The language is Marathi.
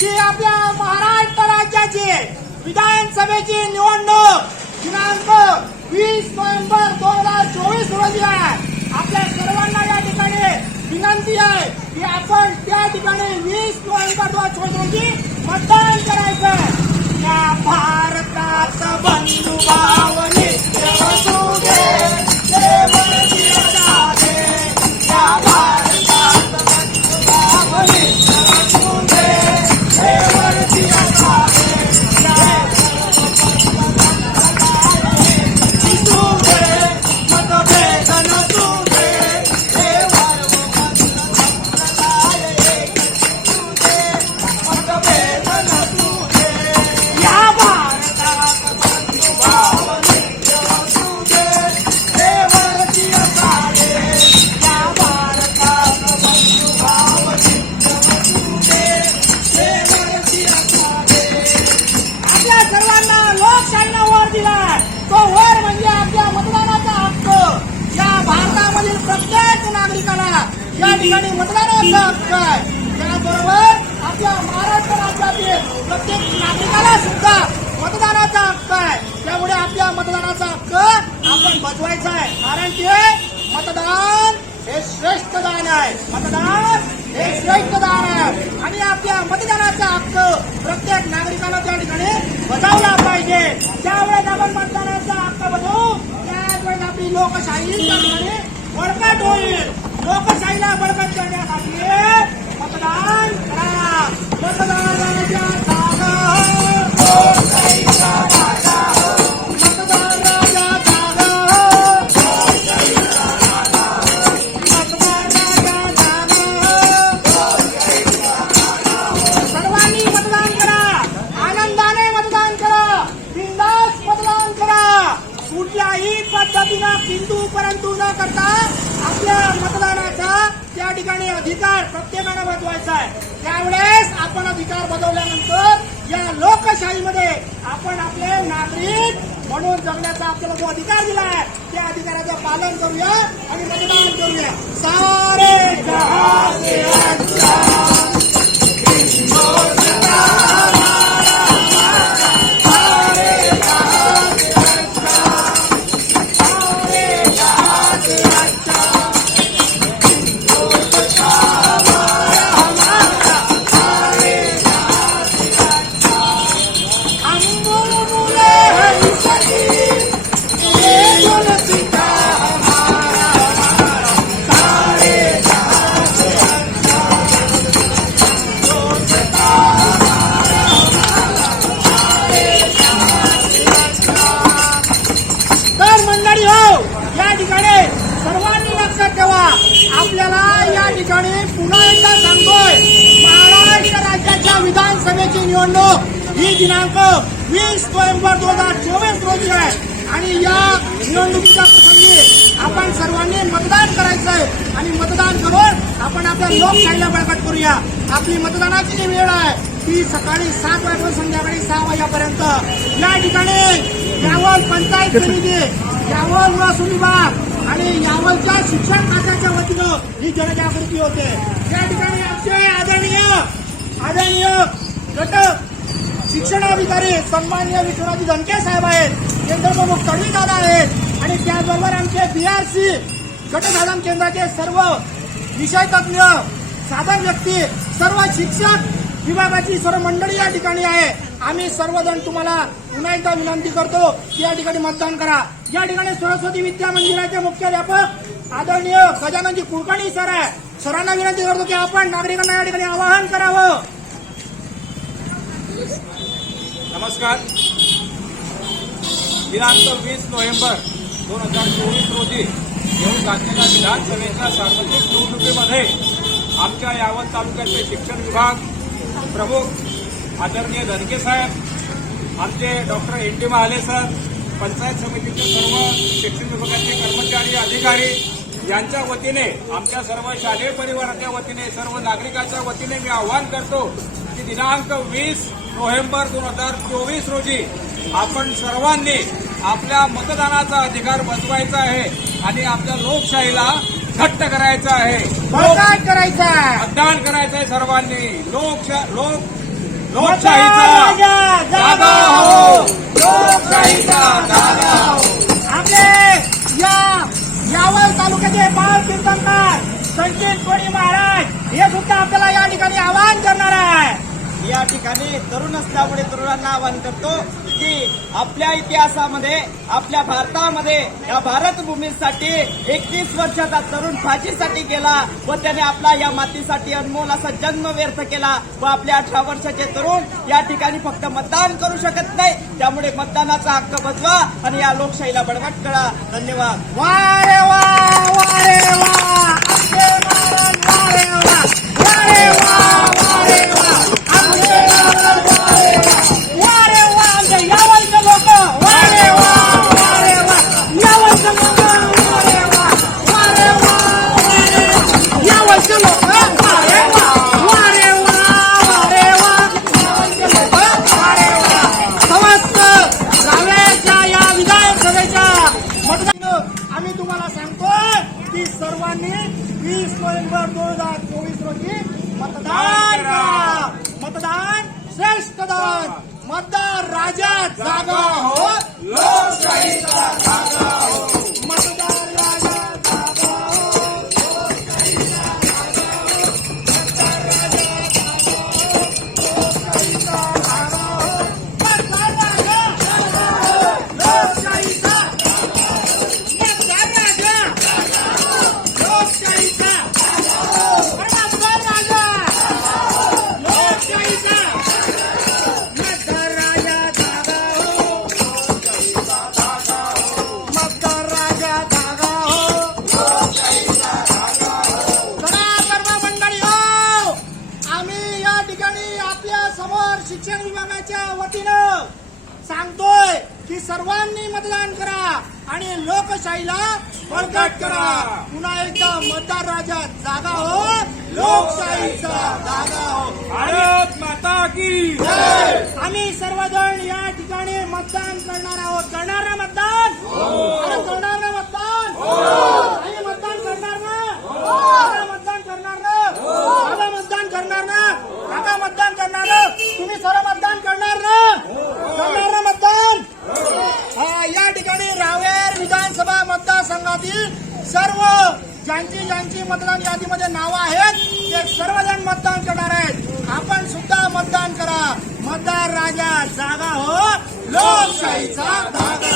की आपल्या महाराष्ट्र राज्याची विधानसभेची निवडणूक दिनांक 20 नोव्हेंबर 2024 रोजी आहे. आपल्या सर्वांना या ठिकाणी विनंती आहे की आपण त्या ठिकाणी 20 नोव्हेंबर 2024 रोजी मतदान करायचं. या भारतात बंधू भाव नित्य असू दे, देवळी असू दे. या भारतात बंधू भाव नित्य असू दे, देवळी असू दे. मतभेद नसू दे, मतभेद नसू दे. या भारतात बंधू भाव नित्य असू दे, देवळी असू दे. या भारतात बंधू भाव नित्य असू दे, देवळी असू दे. आपल्या सर्वांना लोकशाहीला वर दिलाय. तो वर म्हणजे आपल्या मतदानाचा हक्क. या भारतामधील प्रत्येक नागरिकाला या ठिकाणी मतदानाचा हक्क आहे. त्याबरोबर आपल्या महाराष्ट्र राज्यातील प्रत्येक नागरिकाला सुद्धा मतदानाचा हक्क आहे. त्यामुळे आपल्या मतदानाचा हक्क आपण बजवायचा आहे. कारण की मतदान हे श्रेष्ठ दान आहे. मतदान हे श्रेष्ठ दान आहे आणि आपल्या मतदानाचा हक्क प्रत्येक नागरिकानं त्या ठिकाणी बजावला पाहिजे. ज्यावेळेस आपण मतदानाचा हक्क बजावू त्यावेळेस आपली लोकशाही त्या ठिकाणी बळकट होईल. लोकशाहीला बळकट करण्यासाठी मतदान करा. मतदानाच्या जागा लोकशाहीचा राजा हो. मतदानाच्या जागा सर्वांनी मतदान करा. आनंदाने मतदान करा. बिनधास्त मतदान करा. कुठल्याही पद्धतीनं किंतु परंतु न करता आपल्या मतदानाचा त्या ठिकाणी अधिकार प्रत्येकानं बजवायचा आहे. त्यावेळेस आपण अधिकार बजावल्यानंतर या लोकशाहीमध्ये आपण आपले नागरिक म्हणून जगण्याचा आपल्याला जो अधिकार दिला आहे त्या अधिकाराचं पालन करूया आणि मतदान करूया. सारे जहां से अच्छा सर्वांनी लक्षात ठेवा. आपल्याला या ठिकाणी पुन्हा एकदा सांगतोय महाराष्ट्र राज्याच्या विधानसभेची निवडणूक ही दिनांक 20 नोव्हेंबर 2024 रोजी आहे आणि या निवडणुकीच्या प्रसंगी आपण सर्वांनी मतदान करायचं आहे आणि मतदान करून आपण आपल्या लोकशाहीला बळकट करूया. आपली मतदानाची जी वेळ आहे ती सकाळी 7 वाजता संध्याकाळी 6 वाजेपर्यंत. या ठिकाणी यावल पंचायत समिती, यावल महसूल विभाग आणि यावलच्या शिक्षण खात्याच्या वतीनं ही जनजागृती होते. या ठिकाणी आमचे आदरणीय गट शिक्षणाधिकारी सन्माननीय विश्वनाथ धनके साहेब आहेत, केंद्रप्रमुख दादा आहेत आणि त्याचबरोबर आमचे BRC गट साधन केंद्राचे सर्व विषय तज्ञ साधन व्यक्ती, सर्व शिक्षक विभागाची सर्व मंडळी या ठिकाणी आहे. आम्ही सर्वजण तुम्हाला पुन्हा एकदा विनंती करतो की या ठिकाणी मतदान करा. या ठिकाणी सरस्वती विद्या मंदिराचे मुख्याध्यापक आदरणीय गजाननजी कुलकर्णी सर आहे. सरांना विनंती करतो की आपण नागरिकांना या ठिकाणी आवाहन करावं. नमस्कार. दिनांक 20 नोव्हेंबर 2024 रोजी येऊन घातलेल्या विधानसभेच्या सार्वत्रिक निवडणुकीमध्ये आमच्या यावल तालुक्याचे शिक्षण विभाग प्रमुख आदरणीय धनके साहेब, आमचे doctor NT Mahale sir, panchayat समितीचे सर्व शिक्षण विभागाचे कर्मचारी अधिकारी यांच्या वतीने, आमच्या सर्व शालेय परिवाराच्या वतीने, सर्व नागरिकांच्या वतीने मी आवाहन करतो की दिनांक 20 नोव्हेंबर 2024 रोजी आपण सर्वांनी आपल्या मतदानाचा अधिकार बजवायचा आहे आणि आपल्या लोकशाहीला घट्ट करायचं आहे, मतदान करायचं आहे, मतदान करायचं आहे सर्वांनी. लोकशाहीचा जागा हो, लोकशाहीचा जागा हो. आपले यावल तालुक्याचे बाळ कीर्तनकार संचित कोळी महाराज हे सुद्धा आपल्याला या ठिकाणी आवाहन करणार आहे. या ठिकाणी तरुण असल्यामुळे तरुणांना आवाहन करतो की आपल्या इतिहासामध्ये आपल्या भारतामध्ये या भारतभूमीसाठी 21 वर्षाचा तरुण फाशीसाठी गेला व त्याने आपला या मातीसाठी अनमोल असा जन्म व्यर्थ केला व आपले 18 वर्षाचे तरुण या ठिकाणी फक्त मतदान करू शकत नाही. त्यामुळे मतदानाचा हक्क बजवा आणि या लोकशाहीला बळकट करा. धन्यवाद. वा रे वा, वा रे वा, आमचे महाराज वा रे वा, वा रे वा, वा रे वा, आमचे महाराज वा रे वा, वा रे वा, आमचे यावलचे लोक वा रे वा, वा रे वा, यावलचे लोक वा रे वा, वा रे वा, वा रे वा, यावलचे लोक वा रे वा, वा रे वा, वा रे वा, यावलचे लोक वा रे वा. समस्त रावेरच्या या विधानसभेच्या मतदान आम्ही तुम्हाला सांगतोय की सर्वांनी 20 नोव्हेंबर 2024 रोजी मतदान करा. मतदान श्रेष्ठ दान. मतदार राजा जागा हो, लोकशाहीचा जागा हो. मतदार राजा जागा हो, लोकशाहीचा जागा हो, मतदार राजा जागा हो, लोकशाहीचा जागा हो, मतदार राजा जागा हो, लोकशाहीचा मतदार राजा लोकशाहीचा मतदार राजा लोकशाहीचा मतदार राजा जागा हो, मतदार राजा जागा हो. चला सर्व मंडळी हो, आम्ही या ठिकाणी आपल्या समोर शिक्षण विभागाच्या वतीनं सांगतोय की सर्वांनी मतदान करा आणि लोकशाहीला बळकट करा. पुन्हा एकदा मतदार राजा जागा हो, लोकशाहीचा जागा हो. भारत माता की जय. आम्ही सर्वजण या ठिकाणी मतदान करणार आहोत. करणार ना मतदान? अरे करणार ना मतदान? आम्ही मतदान करणार ना? दादा मतदान करणार ना? दादा मतदान करणार ना? काका मतदान करणार ना? तुम्ही सर्व मतदान करणार ना? करणार ना मतदान? या ठिकाणी रावेर विधानसभा मतदारसंघातील सर्व ज्यांची मतदान यादीमध्ये नावं आहेत ते सर्वजण मतदान करणार आहेत. आपण सुद्धा मतदान करा. मतदार राजा जागा हो, लोकशाहीचा धागा